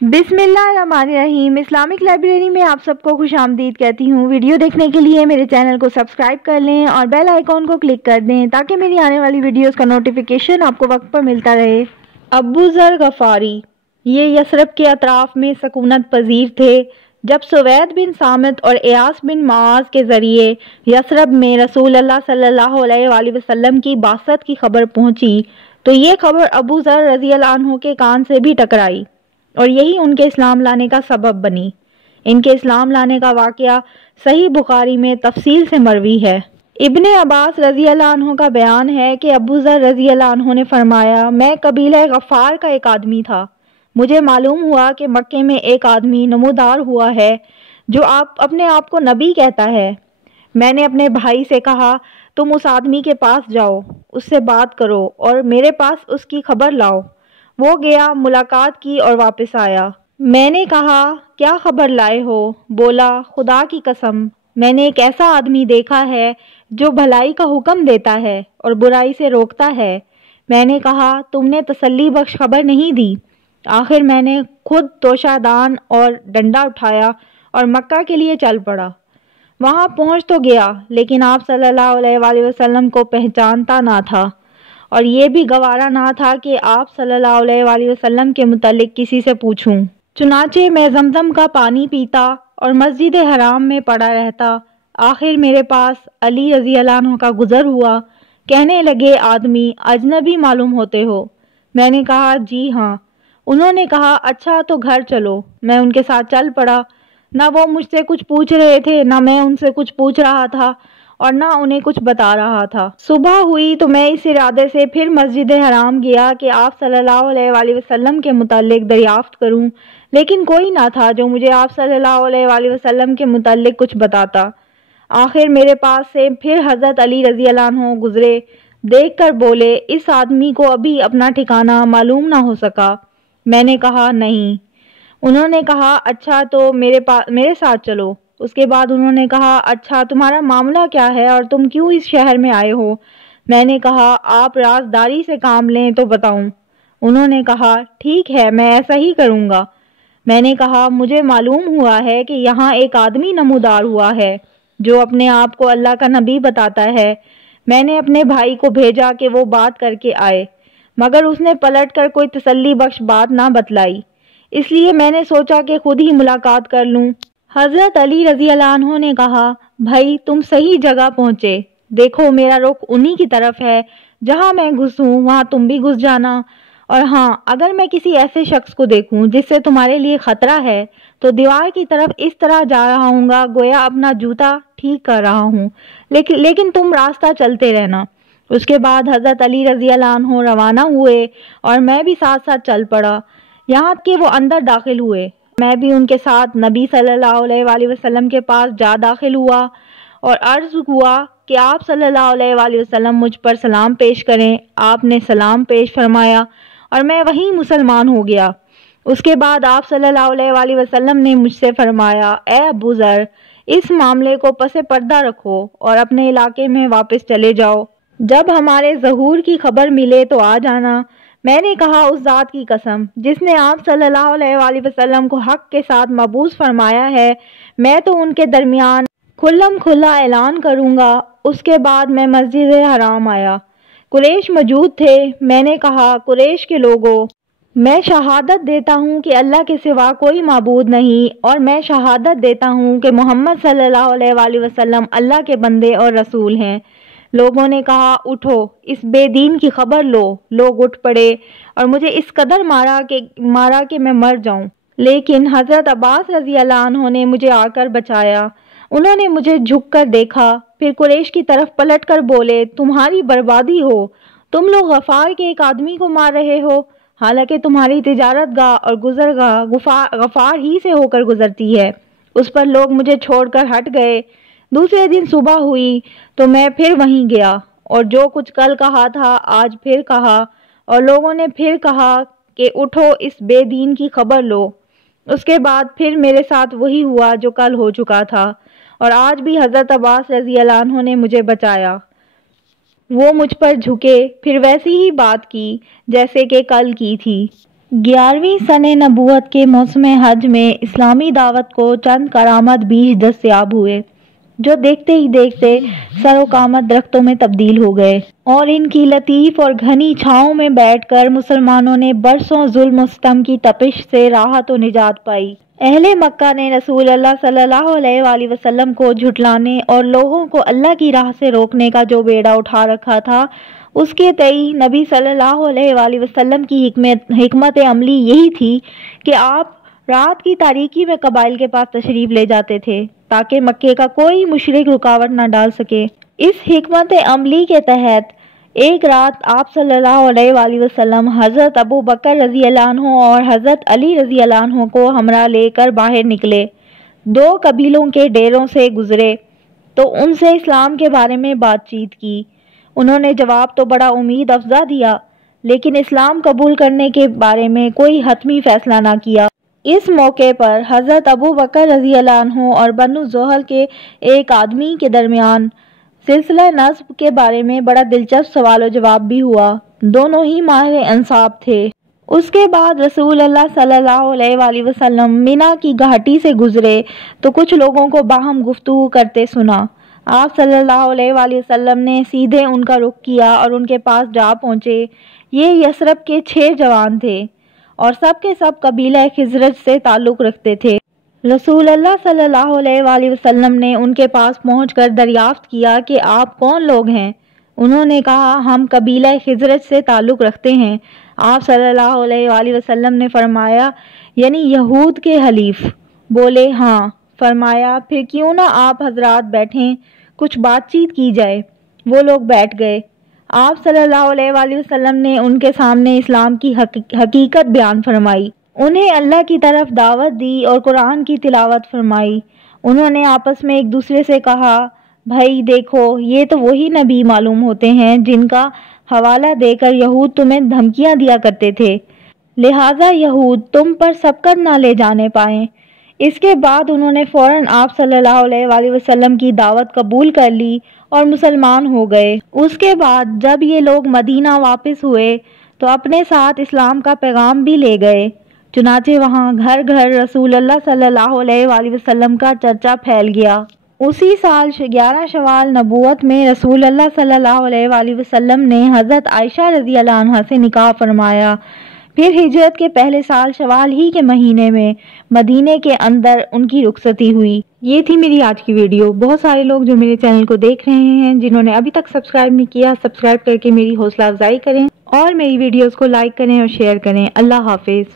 बिस्मिल्लाहिर्रहमानिर्रहीम। Islamic library में आप सबको खुश आमदीद कहती हूँ। वीडियो देखने के लिए मेरे चैनल को सब्सक्राइब कर लें और बेल आइकॉन को क्लिक कर दें ताकि मेरी आने वाली वीडियोस का नोटिफिकेशन आपको वक्त पर मिलता रहे। अबू ज़र गफ़ारी ये यसरब के अतराफ़ में सकूनत पजीर थे। जब सुवैद बिन सामित और एयास बिन मुआज़ के ज़रिए यसरब में रसूल अल्लाह सल्लल्लाहु अलैहि वसल्लम की बासत की खबर पहुँची तो ये खबर अबू ज़र रज़ी अल्लाह अन्हु के कान से भी टकराई और यही उनके इस्लाम लाने का सबब बनी। इनके इस्लाम लाने का वाक़या सही बुखारी में तफसील से मरवी है। इब्ने अब्बास रज़ी अल्लाह अन्हु का बयान है कि अबू ज़र रज़ी अल्लाह अन्हु ने फरमाया, मैं कबीला गफ़ार का एक आदमी था। मुझे मालूम हुआ कि मक्के में एक आदमी नमूदार हुआ है जो अपने आप को नबी कहता है। मैंने अपने भाई से कहा, तुम उस आदमी के पास जाओ, उससे बात करो और मेरे पास उसकी खबर लाओ। वो गया, मुलाकात की और वापस आया। मैंने कहा, क्या खबर लाए हो? बोला, खुदा की कसम, मैंने एक ऐसा आदमी देखा है जो भलाई का हुक्म देता है और बुराई से रोकता है। मैंने कहा, तुमने तसल्ली बख्श खबर नहीं दी। आखिर मैंने खुद तोशादान और डंडा उठाया और मक्का के लिए चल पड़ा। वहाँ पहुँच तो गया लेकिन आप सल्लल्लाहु अलैहि वसल्लम को पहचानता ना था और ये भी गवारा ना था कि आप सल्लल्लाहु अलैहि वसल्लम के मुतालिक किसी से पूछूं। चुनाचे मैं जमजम का पानी पीता और मस्जिद हराम में पड़ा रहता। आखिर मेरे पास अली रज़ी अल्लाह अन्हु का गुज़र हुआ। कहने लगे, आदमी अजनबी मालूम होते हो। मैंने कहा, जी हाँ। उन्होंने कहा, अच्छा तो घर चलो। मैं उनके साथ चल पड़ा। ना वो मुझसे कुछ पूछ रहे थे, ना मैं उनसे कुछ पूछ रहा था और ना उन्हें कुछ बता रहा था। सुबह हुई तो मैं इस इरादे से फिर मस्जिद हराम गया कि आप सल्लल्लाहु अलैहि वसल्लम के मुतालिक दरियाफ्त करूं, लेकिन कोई ना था जो मुझे आप सल्लल्लाहु अलैहि वसल्लम के मुतालिक कुछ बताता। आखिर मेरे पास से फिर हज़रत अली रज़ी अल्लाह अन्हु गुजरे। देख कर बोले, इस आदमी को अभी अपना ठिकाना मालूम ना हो सका। मैंने कहा, नहीं। उन्होंने कहा, अच्छा तो मेरे साथ चलो। उसके बाद उन्होंने कहा, अच्छा तुम्हारा मामला क्या है और तुम क्यों इस शहर में आए हो? मैंने कहा, आप राजदारी से काम लें तो बताऊं। उन्होंने कहा, ठीक है, मैं ऐसा ही करूंगा। मैंने कहा, मुझे मालूम हुआ है कि यहाँ एक आदमी नमूदार हुआ है जो अपने आप को अल्लाह का नबी बताता है। मैंने अपने भाई को भेजा कि वो बात करके आए, मगर उसने पलट कर कोई तसल्ली बख्श बात ना बतलाई। इसलिए मैंने सोचा कि खुद ही मुलाकात कर लूं। हज़रत अली रज़ी अल्लाह अन्हु ने कहा, भाई तुम सही जगह पहुँचे। देखो मेरा रुख उन्हीं की तरफ है। जहाँ मैं घुसूं वहाँ तुम भी घुस जाना। और हाँ, अगर मैं किसी ऐसे शख्स को देखूं जिससे तुम्हारे लिए खतरा है तो दीवार की तरफ इस तरह जा रहा हूँगा गोया अपना जूता ठीक कर रहा हूँ, लेकिन तुम रास्ता चलते रहना। उसके बाद हज़रत अली रज़ी अल्लाह अन्हु रवाना हुए और मैं भी साथ साथ चल पड़ा। यहाँ कि वो अंदर दाखिल हुए, मैं भी उनके साथ नबी सल्लल्लाहु अलैहि वसल्लम के पास जा दाखिल हुआ और अर्ज़ हुआ कि आप सल्लल्लाहु अलैहि वसल्लम मुझ पर सलाम पेश करें। आपने सलाम पेश फरमाया और मैं वहीं मुसलमान हो गया। उसके बाद आप सल्लल्लाहु अलैहि वसल्लम ने मुझसे फरमाया, ए अबू ज़र, इस मामले को पसे पर्दा रखो और अपने इलाके में वापस चले जाओ। जब हमारे ज़हूर की खबर मिले तो आ जाना। मैंने कहा, उस ज़ात की कसम जिसने आप सल्लल्लाहु अलैहि वसल्लम को हक के साथ मबूस फरमाया है, मैं तो उनके दरमियान खुल्लम खुल्ला ऐलान करूँगा। उसके बाद मैं मस्जिद हराम आया। कुरैश मौजूद थे। मैंने कहा, कुरैश के लोगों, मैं शहादत देता हूँ कि अल्लाह के सिवा कोई माबूद नहीं और मैं शहादत देता हूँ कि मोहम्मद सल्लल्लाहु अलैहि वसल्लम अल्लाह के बंदे और रसूल हैं। लोगों ने कहा, उठो, इस बेदीन की खबर लो। लोग उठ पड़े और मुझे इस कदर मारा कि मैं मर जाऊं। लेकिन हज़रत अब्बास रज़ी अल्लाह अन्हु ने मुझे आकर बचाया। उन्होंने मुझे झुक कर देखा, फिर कुरैश की तरफ पलट कर बोले, तुम्हारी बर्बादी हो। तुम लोग गफ़ार के एक आदमी को मार रहे हो, हालांकि तुम्हारी तिजारतगाह और गुजरगाह गफ़ार ही से होकर गुजरती है। उस पर लोग मुझे छोड़कर हट गए। दूसरे दिन सुबह हुई तो मैं फिर वहीं गया और जो कुछ कल कहा था आज फिर कहा और लोगों ने फिर कहा कि उठो, इस बेदीन की खबर लो। उसके बाद फिर मेरे साथ वही हुआ जो कल हो चुका था और आज भी हज़रत अब्बास रज़ी अल्लाह अन्हु ने मुझे बचाया। वो मुझ पर झुके, फिर वैसी ही बात की जैसे कि कल की थी। 11वीं सने नबूवत के मौसम हज में इस्लामी दावत को चंद करामत बीज दस्तयाब हुए, जो देखते ही देखते सरोकामत दरख्तों में तब्दील हो गए और इनकी लतीफ़ और घनी छाँव में बैठकर मुसलमानों ने बरसों जुल्म और सितम की तपिश से राहत और निजात पाई। अहले मक्का ने रसूल अल्लाह सल्लल्लाहु अलैहि वसल्लम को झुठलाने और लोगों को अल्लाह की राह से रोकने का जो बेड़ा उठा रखा था, उसके तई नबी सल्लल्लाहु अलैहि वसल्लम की हिकमत अमली यही थी कि आप रात की तारीकी में कबाइल के पास तशरीफ ले जाते थे ताकि मक्के का कोई मुशरिक रुकावट न डाल सके। इस हिकमत अमली के तहत एक रात आप सल्लल्लाहु अलैहि वसल्लम हज़रत अबू बकर रज़ी अल्लाह अन्हु और हज़रत अली रज़ी अल्लाह अन्हु को हमरा लेकर बाहर निकले। दो कबीलों के डेरों से गुजरे तो उनसे इस्लाम के बारे में बातचीत की। उन्होंने जवाब तो बड़ा उम्मीद अफजा दिया, लेकिन इस्लाम कबूल करने के बारे में कोई हतमी फैसला ना किया। इस मौके पर हज़रत अबू बकर रज़ी अल्लाह अन्हु और बनु ज़ोहल के एक आदमी के दरमियान सिलसिला नस्ब के बारे में बड़ा दिलचस्प सवाल और जवाब भी हुआ। दोनों ही माहिर इंसाफ थे। उसके बाद रसूल अल्लाह सल्लल्लाहु अलैहि वसल्लम मिना की घाटी से गुजरे तो कुछ लोगों को बाहम गुफ्तगू करते सुना। आप सल्लल्लाहु अलैहि वसल्लम ने सीधे उनका रुख किया और उनके पास जा पहुँचे। ये यसरब के 6 जवान थे और सब के सब कबीला खिजरज से ताल्लुक़ रखते थे। रसूल अल्लाह सल्लल्लाहु अलैहि वसल्लम ने उनके पास पहुंचकर दरियाफ्त किया कि आप कौन लोग हैं। उन्होंने कहा, हम कबीला खिजरज से ताल्लुक़ रखते हैं। आप सल्लल्लाहु अलैहि वसल्लम ने फरमाया, यानी यहूद के हलीफ? बोले, हाँ। फरमाया, फिर क्यों ना आप हजरात बैठें, कुछ बातचीत की जाए। वो लोग बैठ गए। आप सल्लल्लाहु अलैहि वसल्लम ने उनके सामने इस्लाम की हकीकत बयान फरमाई, उन्हें अल्लाह की तरफ दावत दी और कुरान की तिलावत फरमाई। उन्होंने आपस में एक दूसरे से कहा, भाई देखो, ये तो वही नबी मालूम होते हैं जिनका हवाला देकर यहूद तुम्हें धमकियां दिया करते थे, लिहाजा यहूद तुम पर सबकत ना ले जाने पाएं। इसके बाद उन्होंने फ़ौरन आप सल्लल्लाहु अलैहि वसल्लम की दावत कबूल कर ली और मुसलमान हो गए। उसके बाद जब ये लोग मदीना वापस हुए तो अपने साथ इस्लाम का पैगाम भी ले गए। चुनाचे वहाँ घर घर रसूल अल्लाह सल्लल्लाहु अलैहि वसल्लम का चर्चा फैल गया। उसी साल 11 शवाल नबूवत में रसूल अल्लाह सल्लल्लाहु अलैहि वसल्लम ने हज़रत आयशा रज़ी अल्लाह अन्हा से निकाह फरमाया। फिर हिजरत के पहले साल शवाल ही के महीने में मदीने के अंदर उनकी रुखसती हुई। ये थी मेरी आज की वीडियो। बहुत सारे लोग जो मेरे चैनल को देख रहे हैं, जिन्होंने अभी तक सब्सक्राइब नहीं किया, सब्सक्राइब करके मेरी हौसला अफजाई करें और मेरी वीडियोस को लाइक करें और शेयर करें। अल्लाह हाफिज़।